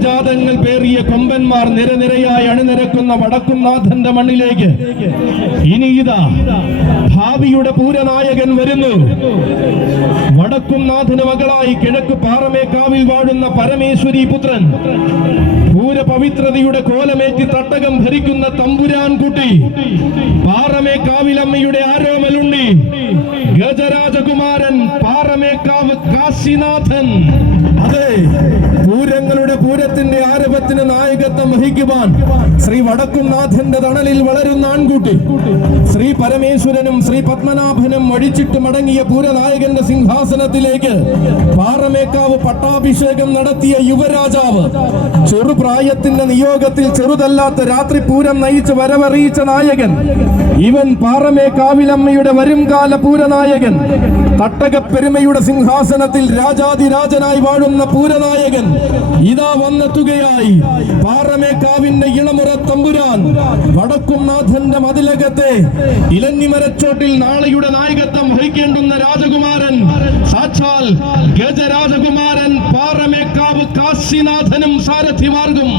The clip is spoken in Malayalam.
വീരജാതങ്ങൾ പേറിയ കൊമ്പന്മാർ നിരനിരയായി അണിനിരക്കുന്ന വടക്കുംനാഥന്റെ മണ്ണിലേക്ക് ഇനി ഇതാ ഭാവിയുടെ പൂരനായകൻ വരുന്നു. വടക്കുംനാഥന് മകളായി കിഴക്ക് പാറമേക്കാവിൽ വാഴുന്ന പരമേശ്വരി പുത്രൻ, പൂരപവിത്രതയുടെ കോലമേറ്റി തട്ടകം ഭരിക്കുന്ന തമ്പുരാൻ കുട്ടി, പാറമേക്കാവിലമ്മയുടെ ആരോമലുണ്ണി, ഗജരാജകുമാരൻ പാറമേക്കാവ് കാശിനാഥൻ. അതെ, പൂരങ്ങളുടെ പൂരത്തിന്റെ ആരവത്തിന് നായകത്വം വഹിക്കുവാൻ ശ്രീ വടക്കുംനാഥന്റെ തണലിൽ വളരുന്ന ആൺകുട്ടി, ശ്രീ പരമേശ്വരനും ശ്രീ പത്മനാഭനും ഒഴിച്ചിട്ട് മടങ്ങിയ പൂരനായകന്റെ സിംഹാസനത്തിലേക്ക് പാറമേക്കാവ് പട്ടാഭിഷേകം നടത്തിയ യുവരാജാവ്, ചെറുപ്രായത്തിന്റെ നിയോഗത്തിൽ ചെറുതല്ലാത്ത രാത്രി പൂരം നയിച്ച് വരവറിയിച്ച നായകൻ, ഇവൻ പാറമേക്കാവിലമ്മയുടെ വരുംകാല പൂരനായകൻ, തട്ടകപ്പെരുമയുടെ സിംഹാസനത്തിൽ രാജാതിരാജനായി വാഴുന്ന പൂരനായകൻ ഇതാ വന്നെത്തുകയായി. പാറമേക്കാവിന്റെ ഇളമുറ തമ്പുരാൻ, വടക്കുംനാഥന്റെ മതിലകത്തെ ഇലഞ്ഞിമരച്ചോട്ടിൽ നാളെയുടെ നായകത്വം വഹിക്കേണ്ടുന്ന രാജകുമാരൻ, സാക്ഷാൽ ഗജരാജകുമാരൻ പാറമേക്കാവ് കാശിനാഥനും സാരഥിമാർഗും